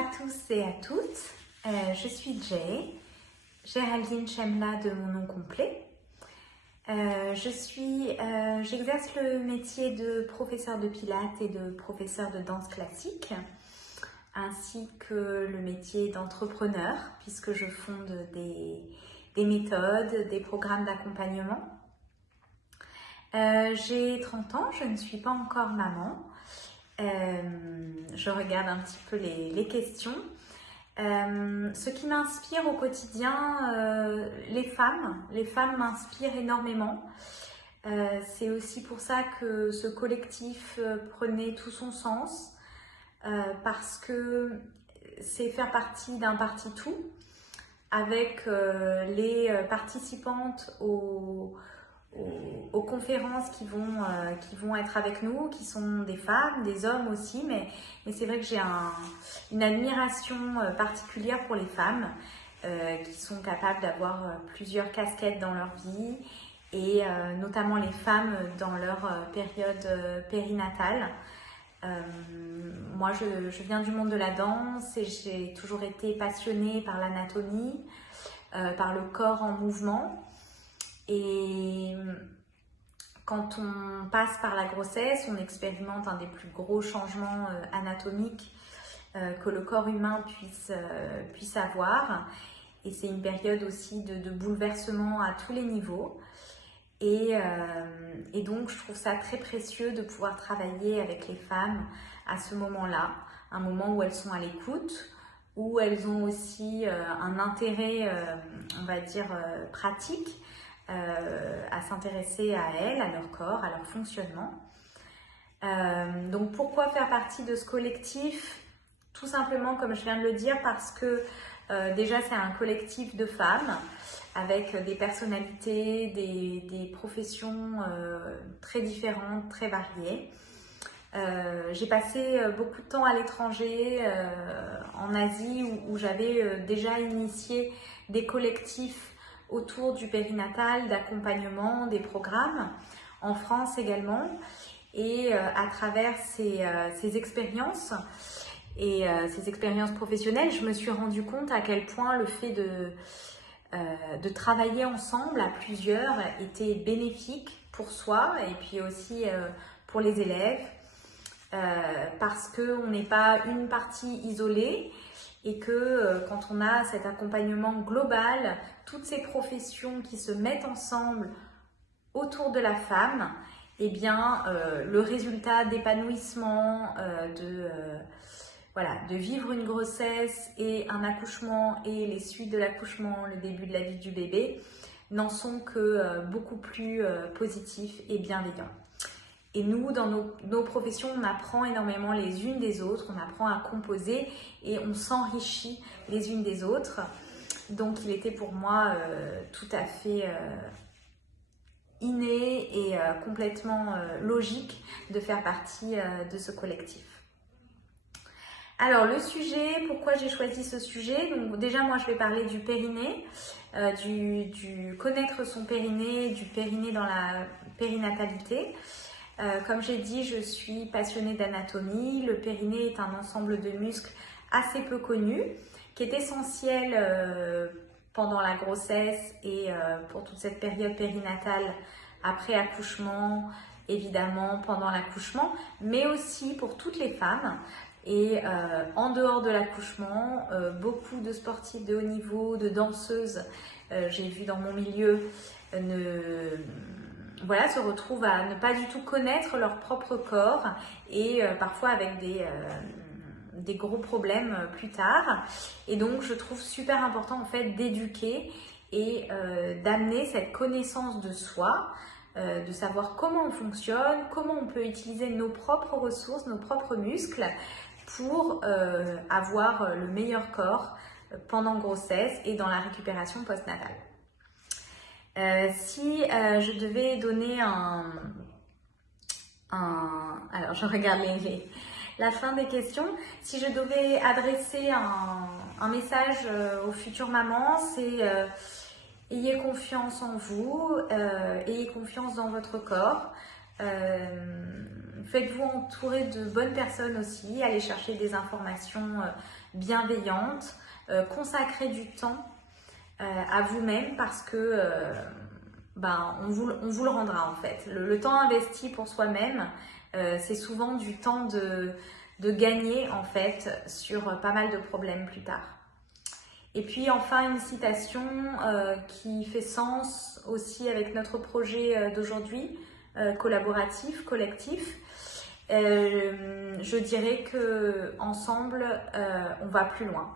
à tous et à toutes, je suis Jay, Géraldine Chemla de mon nom complet. J'exerce le métier de professeur de pilates et de professeur de danse classique, ainsi que le métier d'entrepreneur, puisque je fonde des méthodes, des programmes d'accompagnement. J'ai 30 ans, je ne suis pas encore maman. Je regarde un petit peu les questions. Ce qui m'inspire au quotidien, les femmes m'inspirent énormément. C'est aussi pour ça que ce collectif prenait tout son sens, parce que c'est faire partie d'un parti-tout avec les participantes aux conférences qui vont être avec nous, qui sont des femmes, des hommes aussi, mais c'est vrai que j'ai une admiration particulière pour les femmes qui sont capables d'avoir plusieurs casquettes dans leur vie, et notamment les femmes dans leur période périnatale. Moi, je viens du monde de la danse et j'ai toujours été passionnée par l'anatomie, par le corps en mouvement. Et quand on passe par la grossesse, on expérimente un des plus gros changements anatomiques que le corps humain puisse avoir. Et c'est une période aussi de bouleversement à tous les niveaux. Et donc, je trouve ça très précieux de pouvoir travailler avec les femmes à ce moment-là, un moment où elles sont à l'écoute, où elles ont aussi un intérêt, on va dire, pratique, à s'intéresser à elles, à leur corps, à leur fonctionnement. Donc pourquoi faire partie de ce collectif? Tout simplement, comme je viens de le dire, parce que déjà c'est un collectif de femmes avec des personnalités, des professions très différentes, très variées. J'ai passé beaucoup de temps à l'étranger, en Asie, où j'avais déjà initié des collectifs autour du périnatal, d'accompagnement, des programmes, en France également. Et à travers ces expériences et ces expériences professionnelles, je me suis rendu compte à quel point le fait de travailler ensemble à plusieurs était bénéfique pour soi et puis aussi pour les élèves, parce qu'on n'est pas une partie isolée, et que quand on a cet accompagnement global, toutes ces professions qui se mettent ensemble autour de la femme, eh bien, le résultat d'épanouissement, de vivre une grossesse et un accouchement et les suites de l'accouchement, le début de la vie du bébé, n'en sont que beaucoup plus positifs et bienveillants. Et nous, dans nos professions, on apprend énormément les unes des autres, on apprend à composer et on s'enrichit les unes des autres. Donc, il était pour moi tout à fait inné et complètement logique de faire partie de ce collectif. Alors, le sujet, pourquoi j'ai choisi ce sujet? Donc, déjà, moi, je vais parler du périnée, du connaître son périnée, du périnée dans la périnatalité. Comme j'ai dit, je suis passionnée d'anatomie. Le périnée est un ensemble de muscles assez peu connu, qui est essentiel pendant la grossesse et pour toute cette période périnatale, après accouchement, évidemment pendant l'accouchement, mais aussi pour toutes les femmes. Et en dehors de l'accouchement, beaucoup de sportifs de haut niveau, de danseuses, j'ai vu dans mon milieu, se retrouvent à ne pas du tout connaître leur propre corps et parfois avec des gros problèmes plus tard. Et donc je trouve super important en fait d'éduquer et d'amener cette connaissance de soi, de savoir comment on fonctionne, comment on peut utiliser nos propres ressources, nos propres muscles pour avoir le meilleur corps pendant grossesse et dans la récupération postnatale. Si je devais donner alors je regarde la fin des questions, si je devais adresser un message aux futures mamans, c'est ayez confiance en vous, ayez confiance dans votre corps, Faites-vous entourer de bonnes personnes aussi, allez chercher des informations bienveillantes, consacrez du temps à vous-même parce que on vous le rendra en fait. Le temps investi pour soi-même, c'est souvent du temps de gagner en fait sur pas mal de problèmes plus tard. Et puis enfin une citation qui fait sens aussi avec notre projet d'aujourd'hui, collaboratif, collectif. Je dirais que ensemble on va plus loin.